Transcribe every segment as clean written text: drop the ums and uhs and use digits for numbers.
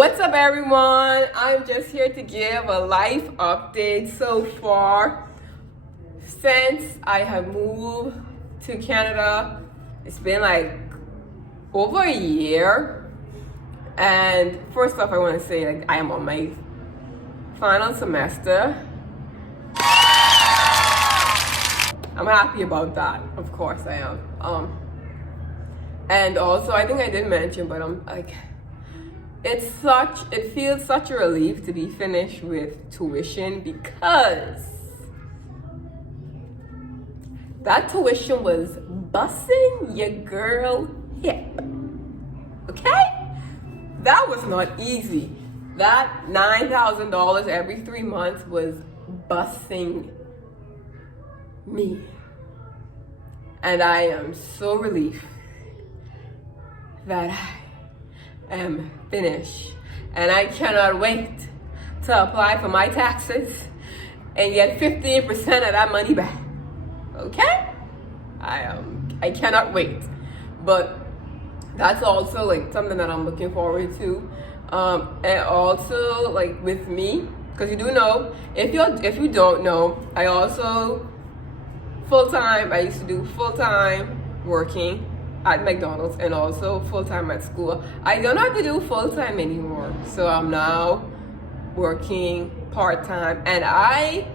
What's up, everyone? I'm just here to give a life update so far. Since I have moved to Canada, it's been like over a year. And first off, I want to say I am on my final semester. I'm happy about that. Of course I am. And also, I think I did mention, but I'm like, it feels such a relief to be finished with tuition, because that tuition was busting your girl hip. Okay? That was not easy. That $9,000 every 3 months was busting me. And I am so relieved that I am finished, and I cannot wait to apply for my taxes and get 15% of that money back. Okay? I cannot wait. But that's also like something that I'm looking forward to. And also like with me, because you do know, if you don't know, I also I used to do full-time working at McDonald's and also full-time at school. I don't have to do full-time anymore, so I'm now working part-time. And I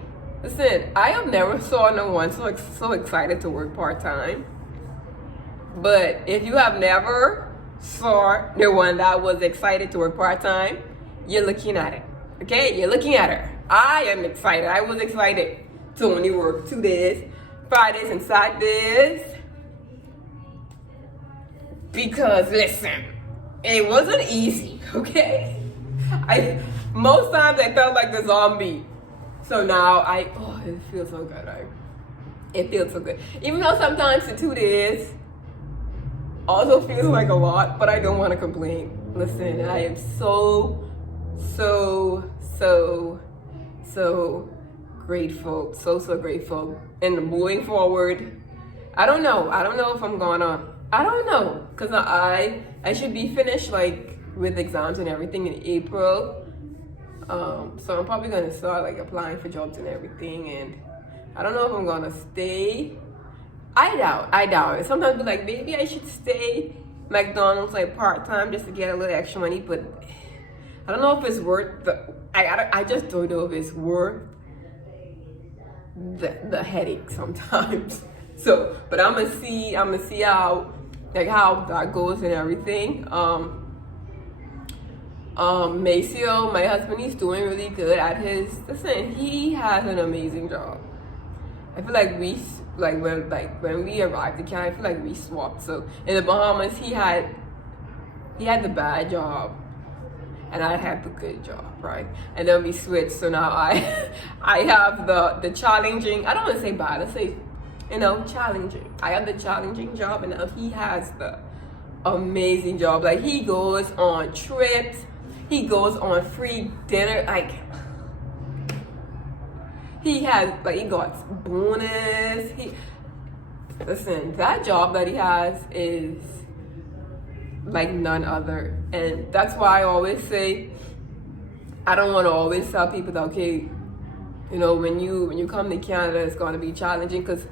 have never saw no one so excited to work part-time. But if you have never saw the one that was excited to work part-time, you're looking at it. Okay, you're looking at her. I am excited. I was excited to only work 2 days, Fridays and Saturdays. Because listen, it wasn't easy, okay? Most times I felt like a zombie. So now it feels so good. It feels so good. Even though sometimes the 2 days also feels like a lot, but I don't want to complain. Listen, I am so grateful. So grateful. And moving forward, I don't know if I'm gonna, I don't know, because I should be finished like with exams and everything in April. So I'm probably gonna start like applying for jobs and everything, and I don't know if I'm gonna stay. I doubt it. Sometimes I'm like, maybe I should stay McDonald's like part-time just to get a little extra money, but I don't know if it's worth I just don't know if it's worth the headache sometimes. So, but I'm gonna see how that goes and everything. Maceo, my husband, he's doing really good at his. Listen, he has an amazing job. I feel like when we arrived in Canada, I feel like we swapped. So in the Bahamas, he had the bad job, and I had the good job, right? And then we switched. So now I have the challenging. I don't want to say bad. Let's say, challenging. I have the challenging job, and now he has the amazing job. Like, he goes on trips, he goes on free dinner. Like, he got bonus. Listen, that job that he has is like none other, and that's why I always say I don't want to always tell people that, okay, when you come to Canada, it's going to be challenging, because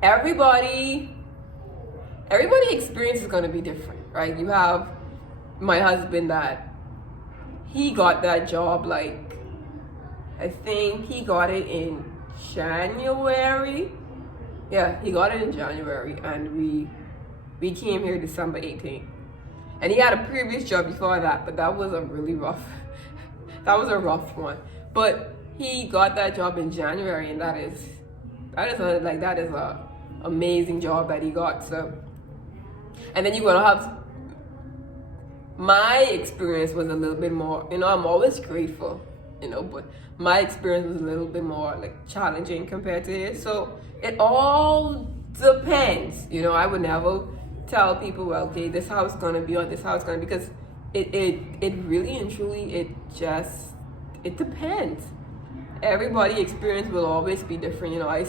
everybody experience is going to be different, right? You have my husband that he got that job, like, I think he got it in January. Yeah, he got it in January, and we came here December 18th. And he had a previous job before that, but that was a really rough one. But he got that job in January, and that is a amazing job that he got. So, and then you're gonna have, my experience was a little bit more, I'm always grateful, but my experience was a little bit more like challenging compared to his. So it all depends. I would never tell people, well, okay, this is how it's gonna be, or this is how it's gonna be, because it really and truly, it depends. Everybody experience will always be different. I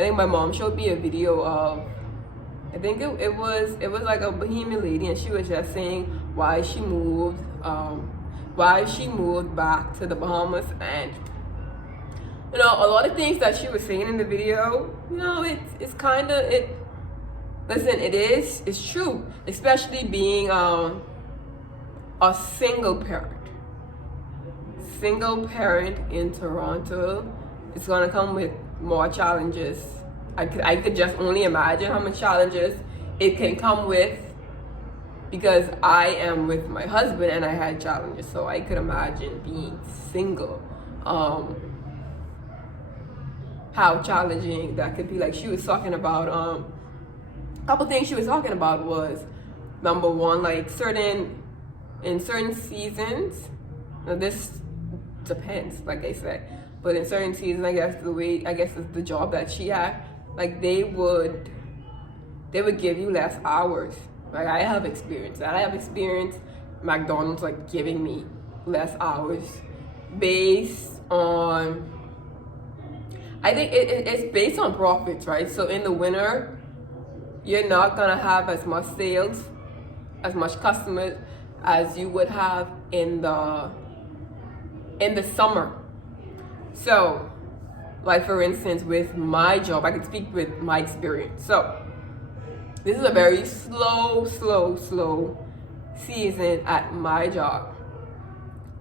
think my mom showed me a video of, I think it was like a Bohemian lady, and she was just saying why she moved while she moved back to the Bahamas. And you know, a lot of things that she was saying in the video, you know, it's kind of it. Listen, it's true, especially being a single parent. Single parent in Toronto, it's gonna come with more challenges. I could just only imagine how much challenges it can come with, because I am with my husband and I had challenges, so I could imagine being single. How challenging that could be. Like she was talking about, a couple things she was talking about was, number one, like in certain seasons, now this depends, like I said, but in certain seasons, I guess the job that she had, like they would give you less hours. Like I have experienced that. I have experienced McDonald's like giving me less hours based on, I think it's based on profits, right? So in the winter, you're not gonna have as much sales, as much customers as you would have in the summer. So, like for instance, with my job, I could speak with my experience. So, this is a very slow season at my job.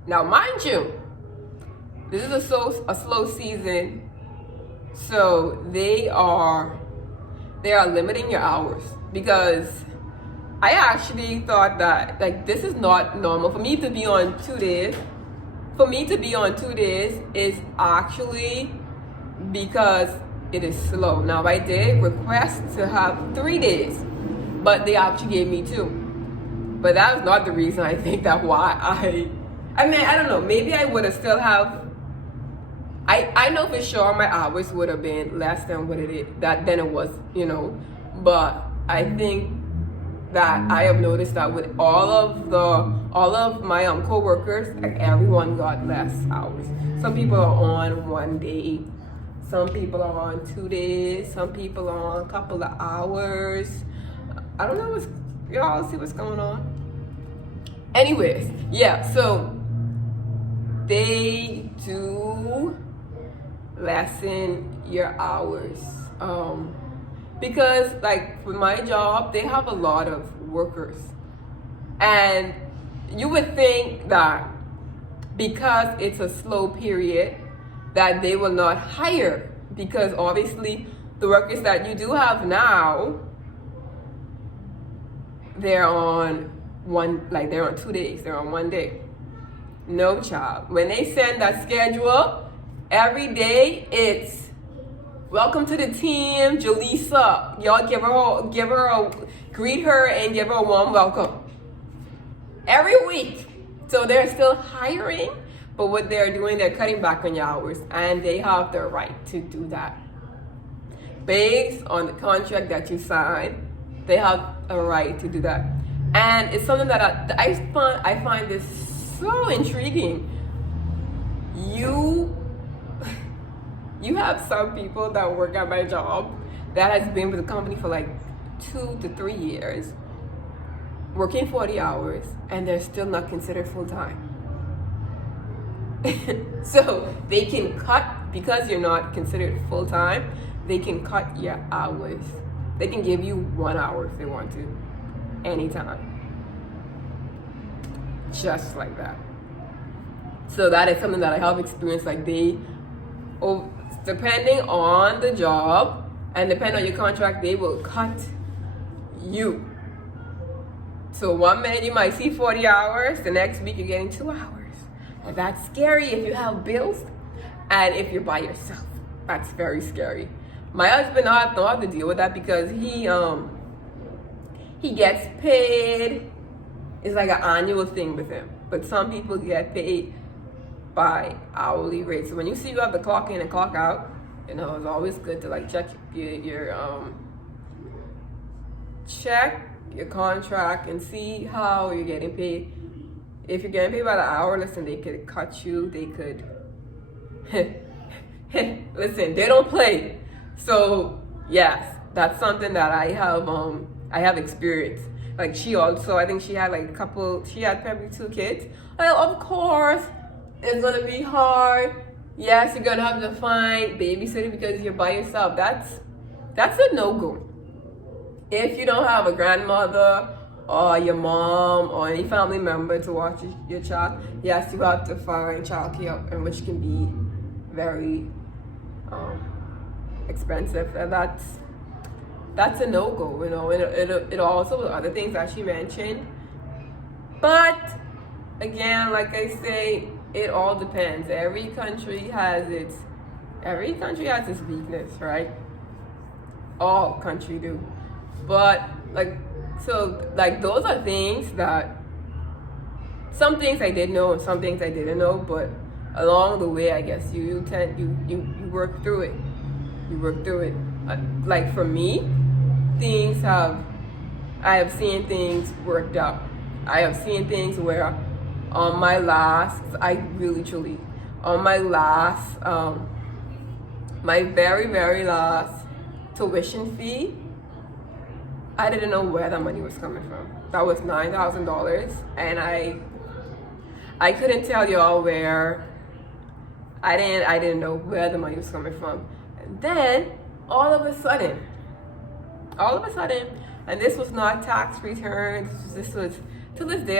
Now, mind you, this is a slow season, so they are limiting your hours, because I actually thought that like this is not normal for me to be on 2 days. For me to be on 2 days is actually because it is slow. Now I did request to have 3 days, but they actually gave me 2. But that was not the reason I think that why I mean, I don't know, maybe I would have still have, I know for sure my hours would have been less than what than it was, you know, but I think that I have noticed that with all of my co-workers, like everyone got less hours. Some people are on 1 day, some people are on 2 days, some people are on a couple of hours. I don't know y'all see what's going on. Anyways, yeah, so they do lessen your hours. Because like for my job, they have a lot of workers, and you would think that because it's a slow period that they will not hire, because obviously the workers that you do have now, they're on 2 days, they're on 1 day. No, child. When they send that schedule, every day it's welcome to the team, Jaleesa. Y'all greet her and give her a warm welcome. Every week. So they're still hiring, but what they're doing, they're cutting back on your hours, and they have the right to do that. Based on the contract that you sign, they have a right to do that. And it's something that I find this so intriguing. You have some people that work at my job that has been with the company for like 2 to 3 years, working 40 hours, and they're still not considered full-time. So they can cut, because you're not considered full-time, they can cut your hours. They can give you 1 hour if they want to, anytime. Just like that. So that is something that I have experienced. Like depending on the job and depending on your contract, they will cut you. So 1 minute you might see 40 hours, the next week you're getting 2 hours. And that's scary if you have bills and if you're by yourself. That's very scary. My husband don't have to deal with that because he gets paid. It's like an annual thing with him. But some people get paid by hourly rate. So when you see you have the clock in and clock out, you know, it's always good to like check your contract and see how you're getting paid. If you're getting paid by the hour, listen, they could cut you. They could listen, they don't play. So yes, that's something that I have experienced. Like she also, I think she had like a couple, she had probably 2 kids. Well, of course, it's gonna be hard. Yes, you're gonna have to find babysitter because you're by yourself. That's a no-go. If you don't have a grandmother or your mom or any family member to watch your child, yes, you have to find childcare, and which can be very expensive, and that's a no-go, you know. It also other things that she mentioned, but again, like I say, it all depends. Every country has its weakness, right? All country do, but like those are things that some things I did know and some things I didn't know, but along the way, I guess you work through it. You work through it. Like for me, I have seen things worked out. I have seen things where on my last, my very, very last tuition fee, I didn't know where the money was coming from. That was $9,000, and I couldn't tell y'all where. I didn't know where the money was coming from. And then all of a sudden, and this was not tax returns. This was, to this day,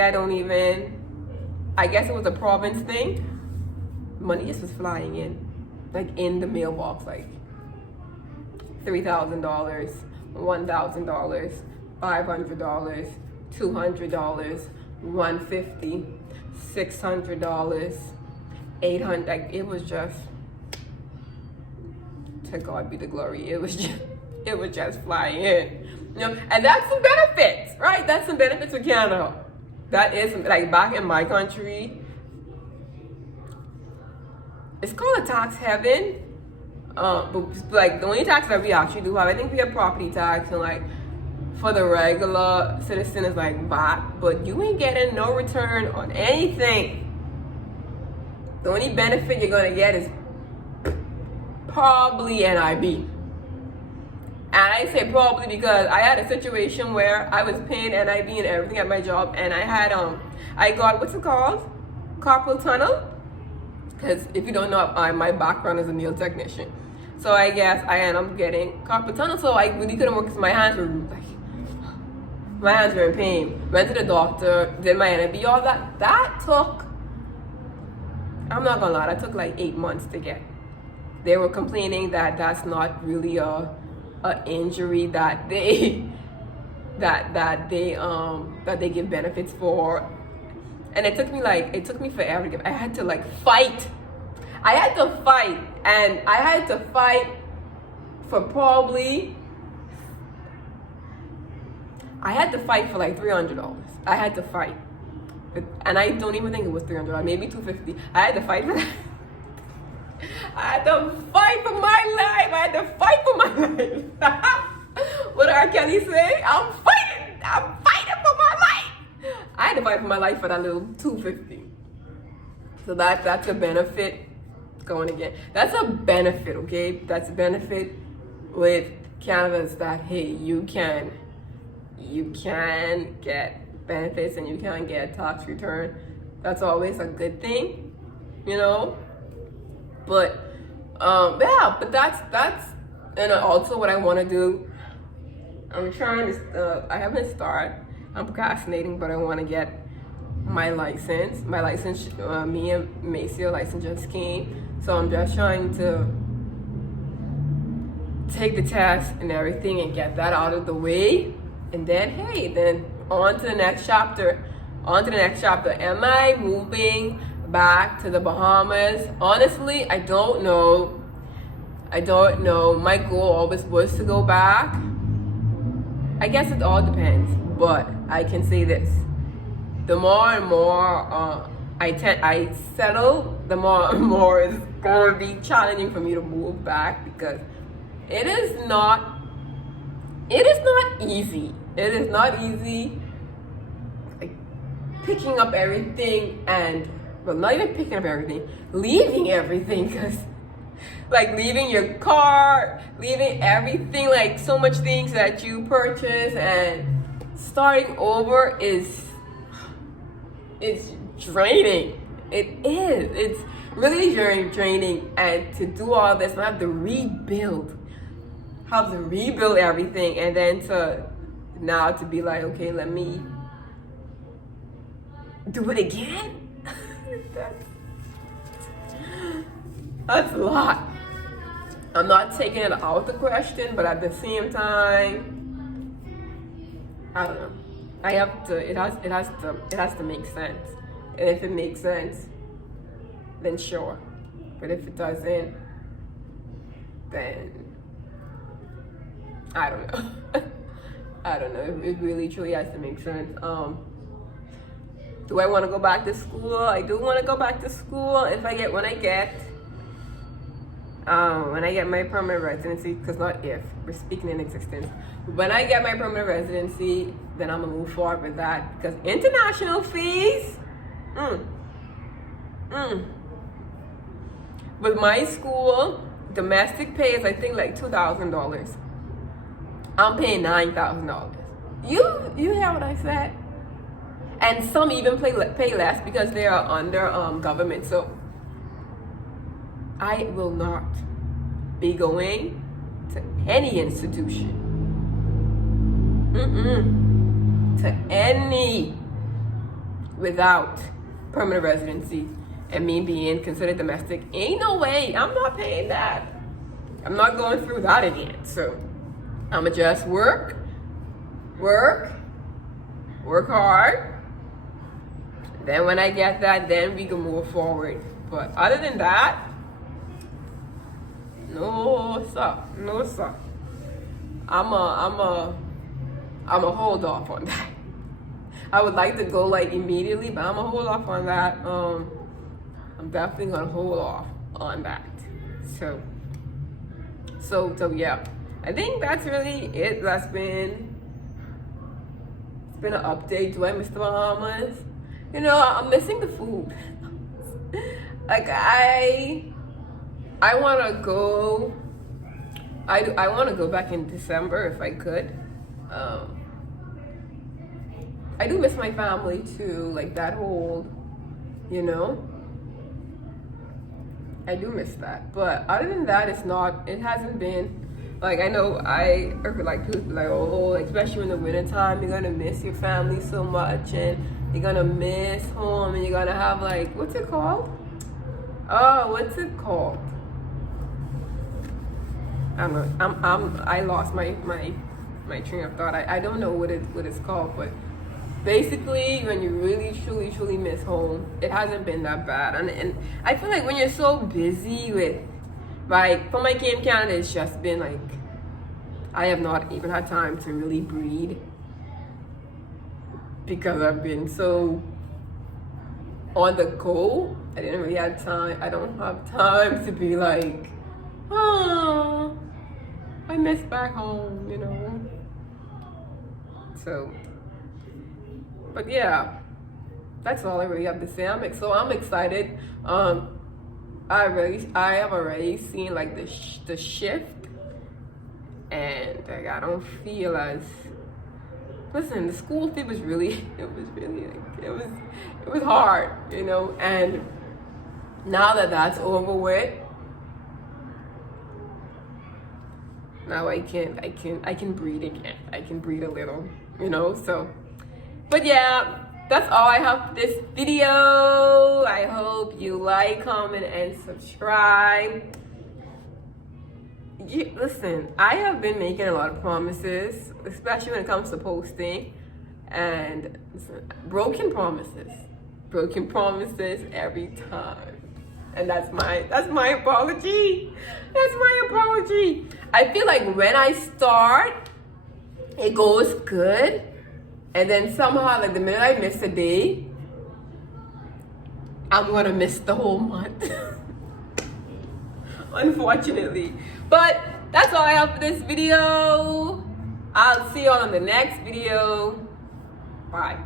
I guess it was a province thing. Money just was flying in, like in the mailbox, like $3,000, $1,000, $500, $200, $150, $600, $800. Like it was just, to God be the glory. It was just flying in, you know. And that's some benefits, right? That's some benefits of Canada. That is like back in my country. It's called a tax heaven. But like the only tax that we actually do have, I think we have property tax, and like for the regular citizen is like VAT, but you ain't getting no return on anything. The only benefit you're gonna get is probably NIB. And I say probably because I had a situation where I was paying NIB and everything at my job, and I got, what's it called? Carpal tunnel. Because if you don't know, my background is a nail technician. So I guess I end up getting carpal tunnel. So I really couldn't work because my hands were in pain. Went to the doctor, did my NIB, all that. That took, I'm not gonna lie, that took like 8 months to get. They were complaining that that's not really a injury that they give benefits for. And it took me forever to get. I had to fight, and I had to fight for probably, for like $300. I had to fight, and I don't even think it was $300, maybe $250. I had to fight for that. I had to fight for my life. What R. Kelly say? I'm fighting for my life. I had to fight for my life for that little $250. So that's a benefit. Going again. That's a benefit, okay? That's a benefit with Canada, is that hey, you can get benefits and you can get a tax return. That's always a good thing, you know. But yeah, but that's and also what I want to do. I'm trying to. I haven't started. I'm procrastinating, but I want to get my license. My license, me and Maceo license just came, so I'm just trying to take the test and everything and get that out of the way, and then hey, then on to the next chapter. Am I moving back to the Bahamas? Honestly, I don't know. My goal always was to go back. I guess it all depends, but I can say this: the more and more I settle, the more and more it's gonna be challenging for me to move back, because it is not easy. It is not easy, like picking up everything and, well, not even picking up everything, leaving everything, because like leaving your car, leaving everything, like so much things that you purchase, and starting over is, it's draining. It is. It's really draining. And to do all this, I have to rebuild everything, and then to be like, okay, let me do it again. That's a lot. I'm not taking it out of the question, but at the same time, I don't know. It has to make sense. And if it makes sense, then sure. But if it doesn't, then I don't know. I don't know. It really truly has to make sense. Do I want to go back to school? I do want to go back to school when I get my permanent residency, because not if, we're speaking in existence. When I get my permanent residency, then I'm gonna move forward with that, because international fees, with my school, domestic pay is I think like $2,000. I'm paying $9,000. You hear what I said? And some even pay less because they are under government. So I will not be going to any institution. To any without permanent residency and me being considered domestic. Ain't no way. I'm not paying that. I'm not going through that again. So I'ma just work hard. Then when I get that, then we can move forward. But other than that, no sir. I'ma hold off on that. I would like to go like immediately, but I'ma hold off on that. I'm definitely gonna hold off on that. So yeah. I think that's really it. It's been an update. Do I miss the Bahamas? You know, I'm missing the food. Like I want to go. I want to go back in December if I could. I do miss my family too, like that whole, you know. I do miss that, but other than that, it hasn't been. Like, I know I heard like people like, oh, especially in the wintertime, you're gonna miss your family so much, and you're gonna miss home, and you're gonna have like, what's it called? Oh, what's it called? I don't know. I lost my train of thought. I don't know what it's called, but basically, when you really truly miss home, it hasn't been that bad, and I feel like when you're so busy with, like, for my Camp Canada, it's just been like, I have not even had time to really breathe because I've been so on the go. I didn't really have time. I don't have time to be like, oh, I miss back home, you know. So, but yeah, that's all I really have to say. I'm excited. I have already seen like the shift, and like I don't feel as. Listen, the school fee was really, it was hard, you know. And now that that's over with, now I can breathe again. I can breathe a little, you know. So, but yeah. That's all I have for this video. I hope you like, comment, and subscribe. Listen, I have been making a lot of promises, especially when it comes to posting, and listen, broken promises every time. And that's my apology. That's my apology. I feel like when I start, it goes good. And then somehow, like the minute I miss a day, I'm gonna miss the whole month. Unfortunately. But that's all I have for this video. I'll see you on the next video. Bye.